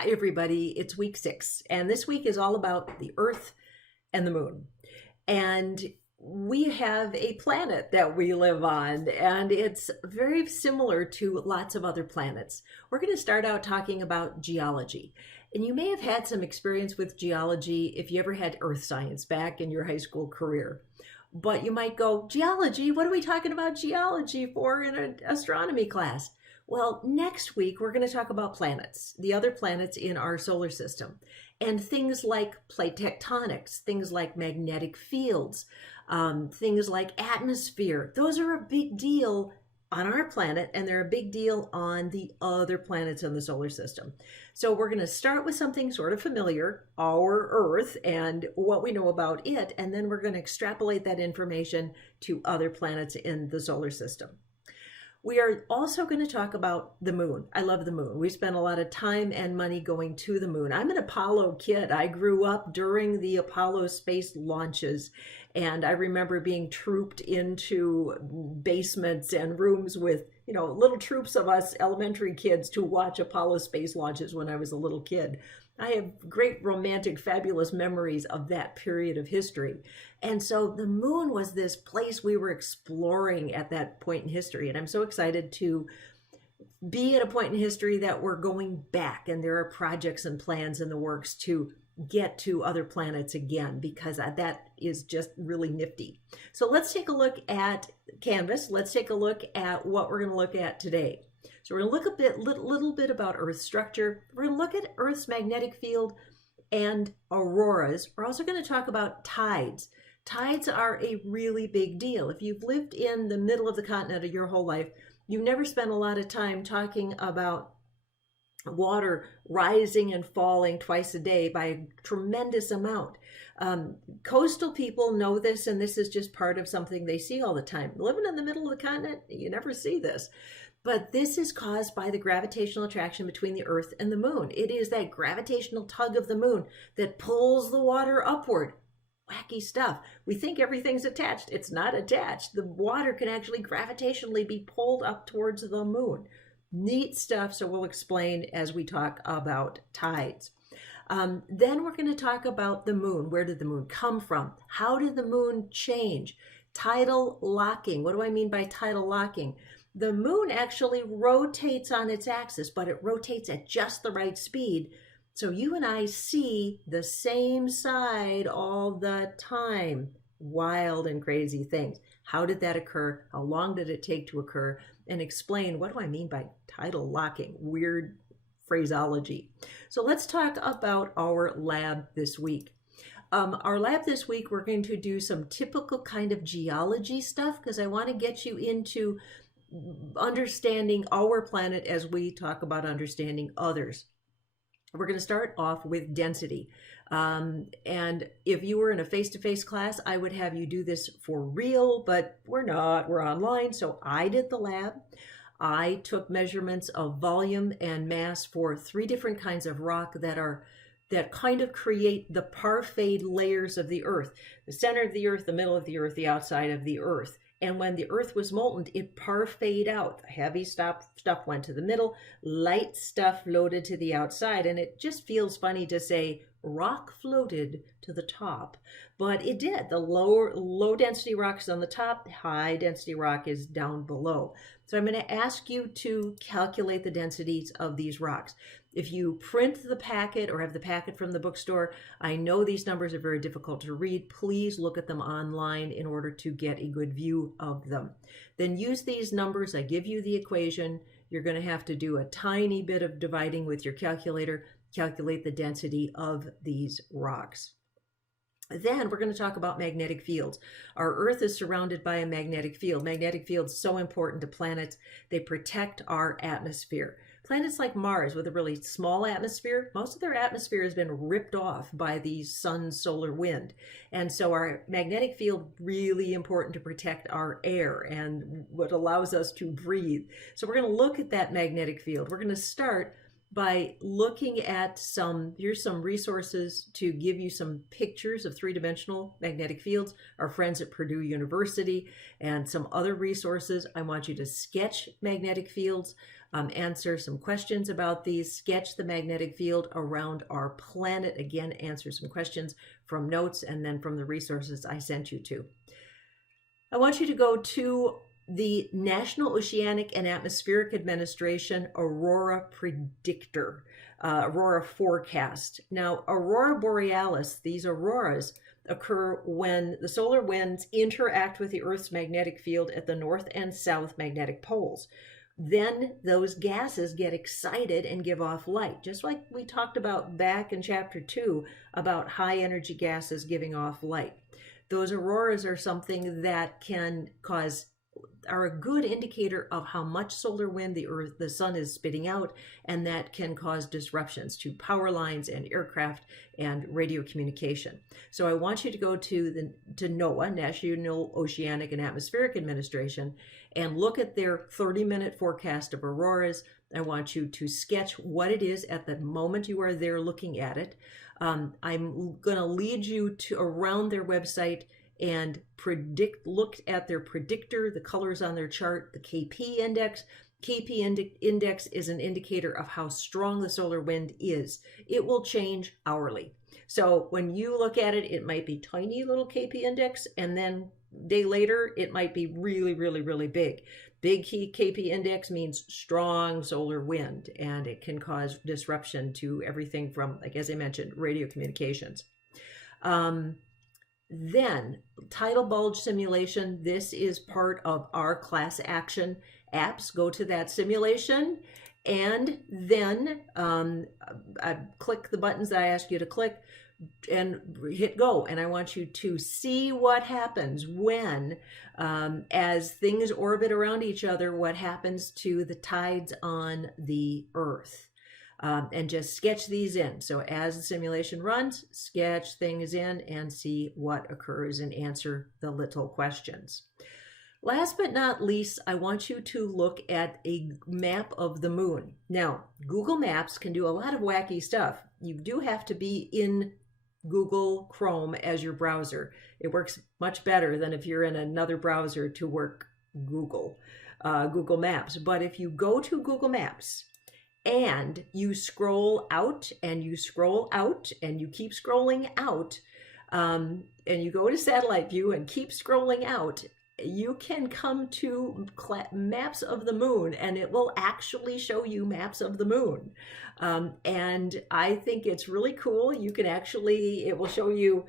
Hi, everybody. It's week 6, and this week is all about the Earth and the Moon. And we have a planet that we live on, and it's very similar to lots of other planets. We're going to start out talking about geology. And you may have had some experience with geology if you ever had earth science back in your high school career. But you might go, geology? What are we talking about geology for in an astronomy class? Well, next week we're going to talk about planets, the other planets in our solar system, and things like plate tectonics, things like magnetic fields, things like atmosphere. Those are a big deal on our planet, and they're a big deal on the other planets in the solar system. So we're going to start with something sort of familiar, our Earth, and what we know about it, and then we're going to extrapolate that information to other planets in the solar system. We are also going to talk about the moon. I love the moon. We spent a lot of time and money going to the moon. I'm an Apollo kid. I grew up during the Apollo space launches, and I remember being trooped into basements and rooms with, little troops of us elementary kids to watch Apollo space launches when I was a little kid. I have great romantic, fabulous memories of that period of history. And so the moon was this place we were exploring at that point in history. And I'm so excited to be at a point in history that we're going back, and there are projects and plans in the works to get to other planets again, because that is just really nifty. So let's take a look at Canvas. Let's take a look at what we're going to look at today. So we're going to look a little bit about Earth's structure. We're going to look at Earth's magnetic field and auroras. We're also going to talk about tides. Tides are a really big deal. If you've lived in the middle of the continent your whole life, you've never spent a lot of time talking about water rising and falling twice a day by a tremendous amount. Coastal people know this, and this is just part of something they see all the time. Living in the middle of the continent, you never see this. But this is caused by the gravitational attraction between the Earth and the moon. It is that gravitational tug of the moon that pulls the water upward. Wacky stuff. We think everything's attached. It's not attached. The water can actually gravitationally be pulled up towards the moon. Neat stuff, so we'll explain as we talk about tides. Then we're going to talk about the moon. Where did the moon come from? How did the moon change? Tidal locking. What do I mean by tidal locking? The moon actually rotates on its axis, but it rotates at just the right speed. So you and I see the same side all the time. Wild and crazy things. How did that occur? How long did it take to occur? And explain, what do I mean by tidal locking? Weird phraseology. So let's talk about our lab this week. Our lab this week, we're going to do some typical kind of geology stuff, because I want to get you into understanding our planet as we talk about understanding others. We're going to start off with density. And if you were in a face-to-face class, I would have you do this for real, but we're not. We're online. So I did the lab. I took measurements of volume and mass for 3 different kinds of rock that kind of create the parfait layers of the Earth. The center of the Earth, the middle of the Earth, the outside of the Earth. And when the Earth was molten, it parfaited out. Heavy stuff went to the middle, light stuff floated to the outside. And it just feels funny to say rock floated to the top, but it did. The low density rock is on the top, high density rock is down below. So I'm going to ask you to calculate the densities of these rocks. If you print the packet or have the packet from the bookstore, I know these numbers are very difficult to read. Please look at them online in order to get a good view of them. Then use these numbers. I give you the equation. You're going to have to do a tiny bit of dividing with your calculator, calculate the density of these rocks. Then we're going to talk about magnetic fields. Our Earth is surrounded by a magnetic field. Magnetic fields are so important to planets. They protect our atmosphere. Planets like Mars, with a really small atmosphere, most of their atmosphere has been ripped off by the sun's solar wind. And so our magnetic field, really important to protect our air and what allows us to breathe. So we're going to look at that magnetic field. We're going to start by looking at here's some resources to give you some pictures of three-dimensional magnetic fields, our friends at Purdue University, and some other resources. I want you to sketch magnetic fields, answer some questions about these, sketch the magnetic field around our planet. Again, answer some questions from notes and then from the resources I sent you to. I want you to go to the National Oceanic and Atmospheric Administration Aurora Predictor, Aurora Forecast. Now, Aurora Borealis, these auroras occur when the solar winds interact with the Earth's magnetic field at the north and south magnetic poles. Then those gases get excited and give off light, just like we talked about back in chapter 2 about high energy gases giving off light. Those auroras are something that are a good indicator of how much solar wind the sun is spitting out, and that can cause disruptions to power lines and aircraft and radio communication. So I want you to go to NOAA, National Oceanic and Atmospheric Administration, and look at their 30-minute forecast of auroras. I want you to sketch what it is at the moment you are there looking at it. I'm going to lead you to around their website and look at their predictor, the colors on their chart, the KP index. KP index is an indicator of how strong the solar wind is. It will change hourly. So when you look at it, it might be tiny little KP index, and then a day later, it might be really, really, really big. Big KP index means strong solar wind, and it can cause disruption to everything from, like as I mentioned, radio communications. Then tidal bulge simulation. This is part of our class action apps. Go to that simulation and then click the buttons that I ask you to click and hit go. And I want you to see what happens when, as things orbit around each other, what happens to the tides on the Earth. And just sketch these in. So as the simulation runs, sketch things in and see what occurs and answer the little questions. Last but not least, I want you to look at a map of the moon. Now, Google Maps can do a lot of wacky stuff. You do have to be in Google Chrome as your browser. It works much better than if you're in another browser to work Google Maps. But if you go to Google Maps, and you scroll out and you scroll out and you keep scrolling out, and you go to satellite view and keep scrolling out, you can come to maps of the moon, and it will actually show you maps of the moon. And I think it's really cool. You can it will show you,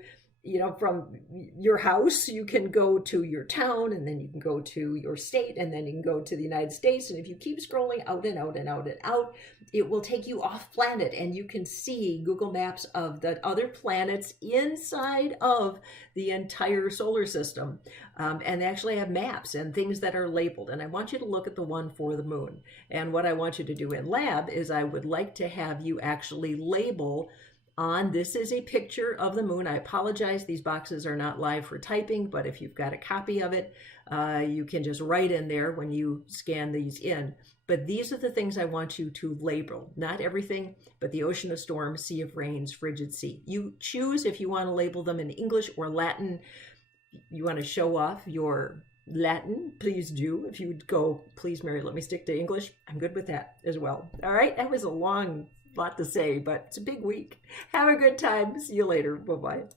from your house, you can go to your town, and then you can go to your state, and then you can go to the United States. And if you keep scrolling out and out and out and out, it will take you off planet, and you can see Google Maps of the other planets inside of the entire solar system. And they actually have maps and things that are labeled. And I want you to look at the one for the moon. And what I want you to do in lab is I would like to have you actually label this is a picture of the moon. I apologize, these boxes are not live for typing, but if you've got a copy of it, you can just write in there when you scan these in. But these are the things I want you to label. Not everything, but the ocean of storms, sea of rains, frigid sea. You choose if you want to label them in English or Latin. You want to show off your Latin, please do. If you would go, please, Mary, let me stick to English. I'm good with that as well. All right, that was a lot to say, but it's a big week. Have a good time. See you later. Bye-bye.